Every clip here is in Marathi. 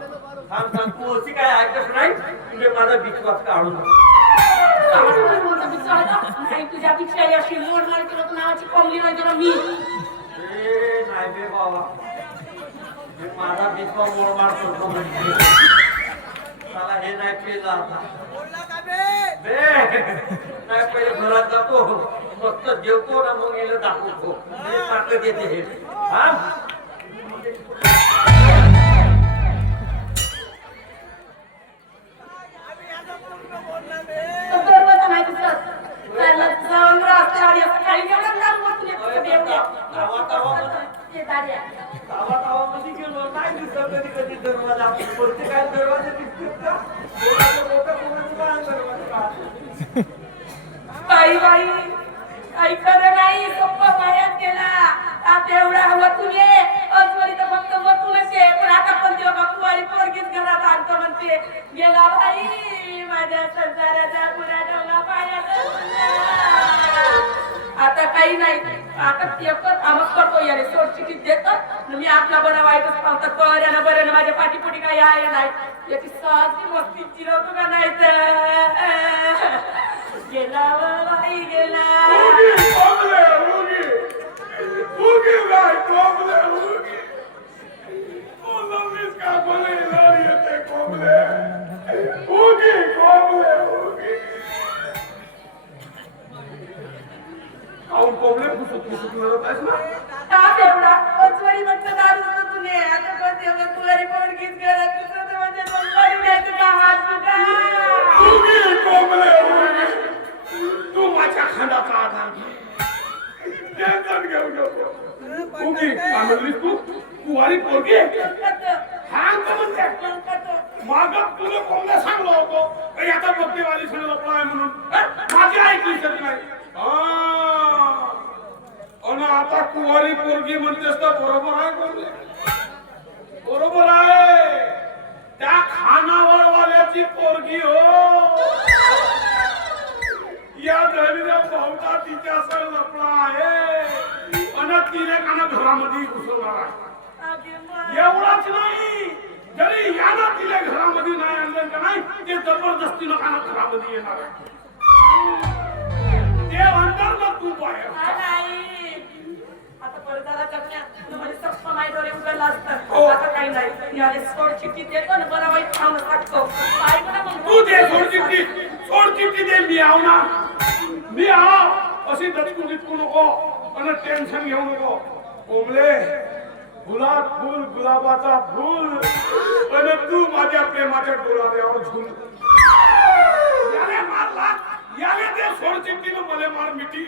थांब थांब तू अशी काय ऐकत नाही तुझे माझा विश्वास काढू नको. नाही तुझ्या पेक्षा अशी मोड मार केलं नावाची कमली नाही तुला मी ए नाही बे बाबा मी माझा विश्वास मोडमाड करतो म्हणजे मला हे नाही केलं आता बे नाही पहिले घरात जातो मस्त जेवतो ना मग गेलं दाखवतो हे ताकद येते हे हा बाई बाई काही खरं नाही सोप्पा मायात गेला आता एवढा हवं तुले अजून तर फक्त मतूनच आहे पण आता पण ते बघा कुवारी पोरगीच घरात आणतो म्हणते गेला बाई माझ्या संसाराचा पुरा डोंगा पाण्यात आता काही नाही आता तेपत आमच करतो याने सोड चिठीत देतो मी आपला बरं वाईटच पावतात बऱ्यानं बऱ्यानं माझ्या पाठीपुटी काही आहे नाही याची साधी मस्ती चिरवतो का नाही तर गेला बाई गेला एवढा पंचवारी म्हटलं दारू होतं तुने आता पण तेव्हा तुला पण गीत करत तुझं म्हणजे दोन द्यायचं का हात तू माझ्या खांदाचा आधार घेऊ तू कुवारी पोरगी हा म्हणते मागं तुला कोणला सांगलो होतो याचा बघतेवाली सगळं आहे म्हणून माझी ऐकली शकत नाही आणि आता कुवारी पोरगी म्हणतेस तर बरोबर आहे कोण बरोबर आहे त्या खानावर वाल्याची पोरगी हो या धरीला बहुता तिच्या सर लपला आहे आणि तिने काना घरामध्ये घुसवणार आहे एवढाच नाही जरी यानं तिला घरामध्ये नाही आणलं का नाही ते जबरदस्तीनं काना घरामध्ये येणार आहे ते अंतर्गत तू बाहेर आता परत आला जगण्यात म्हणजे सप्प माय डोळे उघडला असतात आता काही नाही याने सोड चिठ्ठी देतो ना बरा वाईट खाऊन टाकतो काय म्हणा मग तू दे सोड चिठ्ठी दे मी आव अशी दचकू नको आणि टेन्शन घेऊ नको कोमले गुलाब फुल गुलाबाचा फुल आणि तू माझ्या प्रेमाच्या डोळ्यावर झुल याने मारला याने ते सोड चिठ्ठीनं मला मार मिठी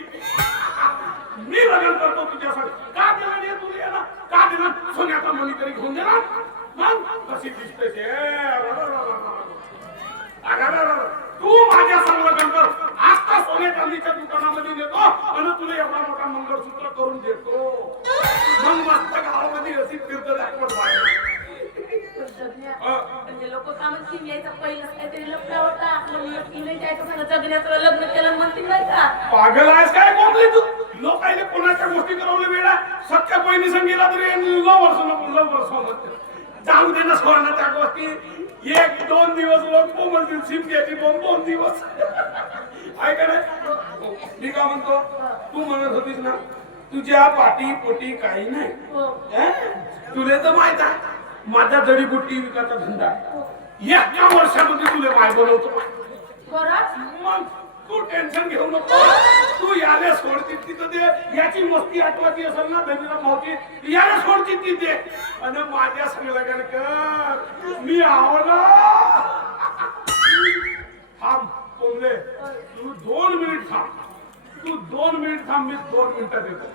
मी लग्न करतो तुझ्यासाठी का दिला नाही तुला ना का दिला सोन्याचा मणी तरी घेऊन देणार मग कशी दिसते ते तू माझ्या संग लग्न कर आता सोने चांदीच्या दुकानामध्ये नेतो आणि तुला एवढा मोठा मंगळसूत्र करून देतो मग मस्त गावामध्ये अशी तीर्थ दाखवत बाहेर म्हणजे लोक का म्हणतील यायचं पहिलं काहीतरी लपला होता नाही जायचं सांगा जगण्याचं लग्न केलं म्हणतील नाही का पागल आहेस काय कोणली तू लोकांनी कोणाच्या गोष्टी करवल्या वेळा सख्या बहिणी संगीला तरी लव वर्ष म्हणते जाऊ दे ना सोना त्या गोष्टी एक दोन दिवस लोक म्हणतील शिमग्याची दोन दिवस ऐका नाही मी का म्हणतो तू म्हणत होतीस ना तुझ्या पाठी पोटी काही नाही तुला तर माहित आहे माझा जडीबुटी विकायचा धंदा एका वर्षामध्ये तुला माय बनवतो मग तू टेन्शन घेऊ नको तू याला सोडती तिथं दे याची मस्ती आठवायची असेल ना धनीला भावची याला सोडती तिथे आणि माझ्या संग कर मी आवडला थांब कोंबले तू 2 मिनिट थांब मी 2 मिनिटात येतो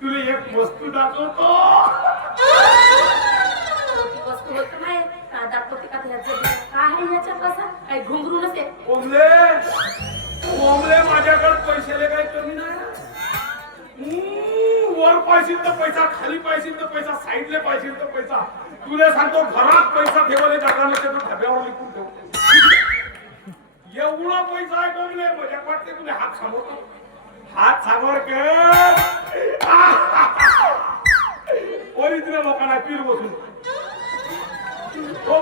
तुला एक वस्तू दाखवतो वस्तू होत नाही दाखवते का काय याच्यात कसा काही घुंगरू नसे कोंबले माझ्याकडे पैशाले काही कमी नाही वर पाहिजे तर पैसा खाली पाहिजे तर पैसा साईडले पाहिजे तर पैसा तुला सांगतो घरात पैसा ठेवले जागा नसते तर धाब्यावर लिखून ठेवतो एवढा पैसा आहे कोंबले मजा वाटते तुला हात सामोर कर ओरिजिनल लोकांना पीर बसून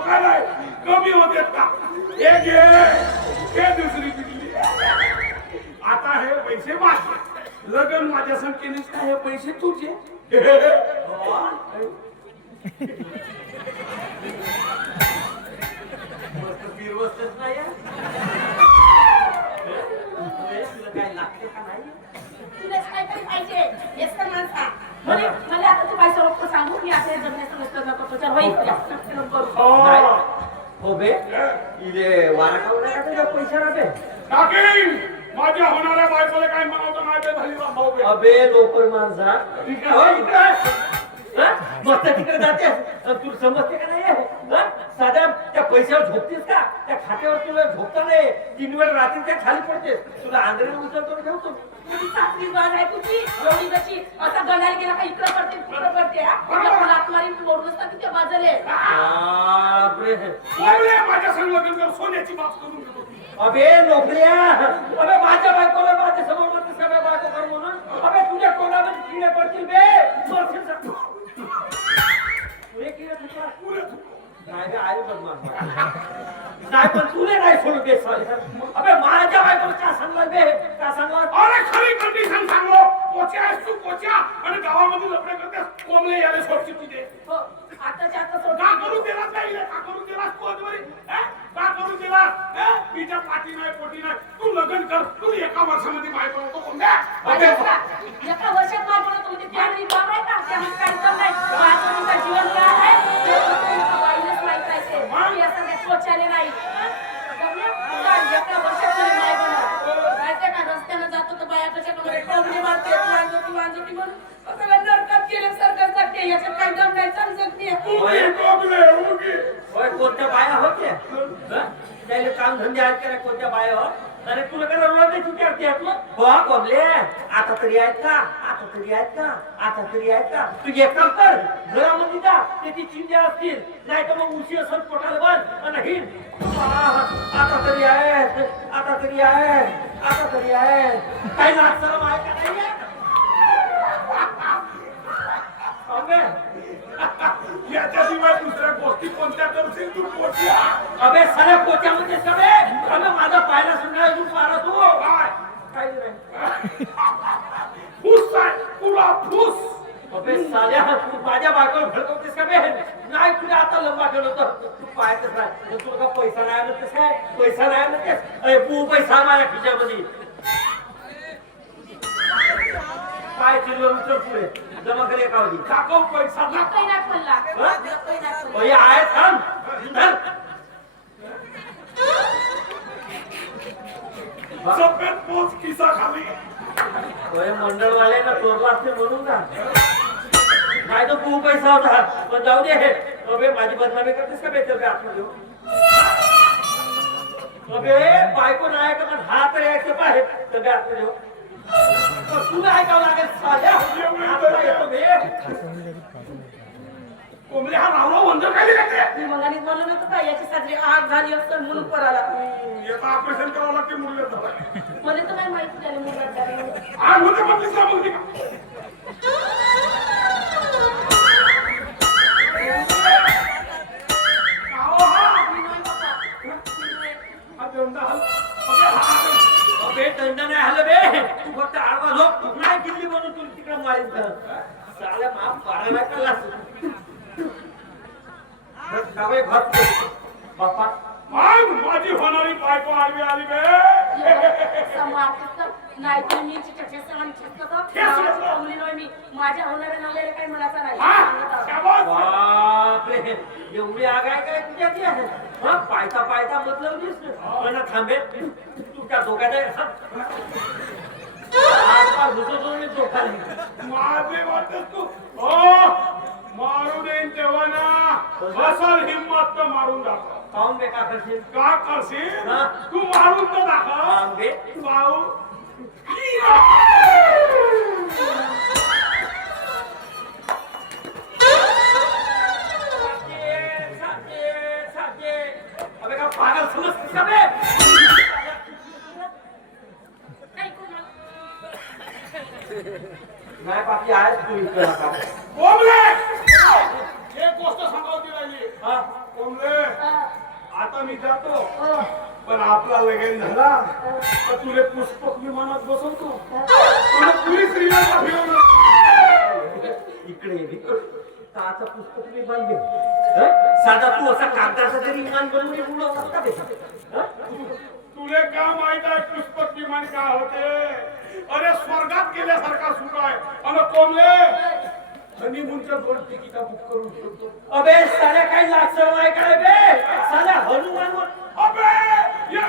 काय नाही कमी होते का हे घे हे दुसरी पिकली आता हे पैसे माझे लग्न माझ्या संख्येनेच काय हे पैसे तुझे मस्त फिरवतच नाही आहे. तुला काय लागते का नाही? तुला काहीतरी पाहिजे हेच तर मला सांग. मला आता तू काय सर्व सांगू की आपल्या जगण्याचं नसतं नको तुझ्या नाही. हो बे इले वारा खाऊला का तुझ्या पैशा राबे टाकीन माझ्या होणाऱ्या बायकोला काय म्हणावतं नाही बे झाली भाऊ बे अबे लोकर माणसा ठीक हो आहे. इकडे हा? मस्त तिकडे जाते तू समजते का नाही हा? साध्या त्या पैशावर झोपतेस का त्या खात्यावर तुला झोपता नाही 3 वेळ रात्रीच्या खाली पडतेस तुला आंधळे उचलतो ठेवतो तुझी सासरी बाज आहे तुझी एवढी जशी असा गणाला गेला का इकडं करते तिकडं करते हा? तुला पण आत्मारी मोडून असतात की त्या बाजले बापरे बोलले माझ्या संग लग्न कर सोन्याची माफ करून देतो अबे नोकऱ्या अबे माझ्या बायकोला माझ्या समोर मध्ये सगळ्या बायको कर म्हणून अबे तुझ्या तोंडामध्ये किडे पडतील बे मरशील सर. तुले किडे तुला पुरे नाही बे आई बदमाश नाही पण तुले नाही सोडू दे सॉरी अबे माझ्या बायकोला का सांगणार बे का सांगणार अरे खरी कंडिशन सांगलो पोच्या आहेस तू पोच्या आणि गावामध्ये लफडे करतेस कोंबले याले सोडची तुझे हो आताच्या आता सोड का करून दिलास नाही का करून दिलास कोणवरी का करून दिलास तिच्या पाठी नाही पोटी नाही तू लग्न कर तू एका वर्षामध्ये बायको होतो कोंबड्या एका वर्षात मार पडतो म्हणजे त्यावेळी बाब आहे का त्यामध्ये काही कम नाही माझं तुझं जीवन काय आहे ते तुला बाईलाच माहित आहे ते मी असं काही पोचायले नाही एका वर्षात तरी नाही बनणार माहितीये का रस्त्यानं जातो तर बाया कशाकडे टोमणे मारते वांजोटी म्हणून सगळं नरकात केल्यासारखं जाते याच्यात काही दम नाही समजत नाही उगी कोंबले उगी होय कोणत्या बाया होत्या त्याला काम धंदे आहेत का कोणत्या बाया होत अरे तुला काय रोज विचारते आपलं हो कोबले आता तरी आहेत का आता तरी आहेत का आता तरी आहेत का तू एक काम कर घरामध्ये जा त्याची चिंध्या असतील नाही तर मग उशी असं पोटाला बंद आणि हिंड आता तरी आहे आता तरी आहे आता तरी आहे काही नाचलं आहे का नाही अबे याच्याशिवाय दुसऱ्या गोष्टी कोणत्या करशील तू पोच्या अबे सारे पोत्यामध्ये सगळे अबे माझा पायला सुद्धा तू मारा तू काय काही नाही फुस आहे तुला फुस अबे साल्या तू माझ्या बायकोला भडकवतेस का बे नाही तुला आता लंबा केलं तर तू पाहतच नाही तुला का पैसा नाही म्हणतेस काय पैसा नाही म्हणतेस अरे तू पैसा माझ्या खिशामध्ये काय चिल्लर उचल पुढे जमा कर एकावधी दाखव पैसा दाखव एकही नाही पडला एकही नाही पडला हे आहे थांब धर. सफेद पोच किसा खाली होय मंडळवाल्याला चोरला असते म्हणून ना नाही तर खूप पैसा होता पण जाऊ दे अबे माझी बदनामी करतेस का बेचल आतमध्ये अबे बायको नाही का पण हा तरी यायचं पाहिजे तर आतमध्ये तुला ऐकावं लागेल साध्या आता येतो बे कोंबले हा रावला वंदर काय लागते मी मगाने बोललो नव्हतं का याची साजरी आग झाली असतं म्हणून पराला याचा ऑपरेशन करावं लागते मुलं झालं मला तर नाही माहिती झाली मुलं आग होते म्हटलीस ना मुलगी का अबे दंड नाही आलं बे तू फक्त आडवा झोप तू नाही किल्ली म्हणून तुला तिकडे मारीन तर साल्या माफ पाडायला कला बाप्पा मग माझी होणारी बायको आडवी आली बे नाही तर मी चिठ्ठ्या सहन मी माझ्या होणाऱ्या नवऱ्याला काही म्हणायचं नाही हा शाबास बापरे एवढी आग आहे काय तुझ्या ती आहे हा पायता पायता बदलव दिस पण थांबे तुझ्या दोघांच्या आजकाल घुसवून चोखाली माझे वाटत तू हो मारू देईन तेव्हा ना असल हिम्मत तर मारून दाखव पाहून बे का करशील का करशील हा? तू मारून तर दाखव आंबे भाऊ अबे का पागल समजतीस का बे नाही बाकी आहेच तू इकडे आता कोंबले एक गोष्ट सांगावती राहिली हा कोंबले आता मी जातो पण आपला लगेच झाला तर तुले पुष्पक विमानात बसवतो तुला पोलीस रिमांडला फिरवणार. इकडे ये. काचा पुस्तक मी बांधले साधा तू असा कागदाचा तरी इमान बनवून उडवतात का ते? तुले का माहित आहे पुष्पक विमान का होते? अरे स्वर्गात गेल्यासारखा सुख आहे आणि कोमले हनीमूनच्या 2 तिकिटा बुक करून ठेवतो. अबे साल्या काही लाचर नाही काय बे साल्या हनुमान अबे ये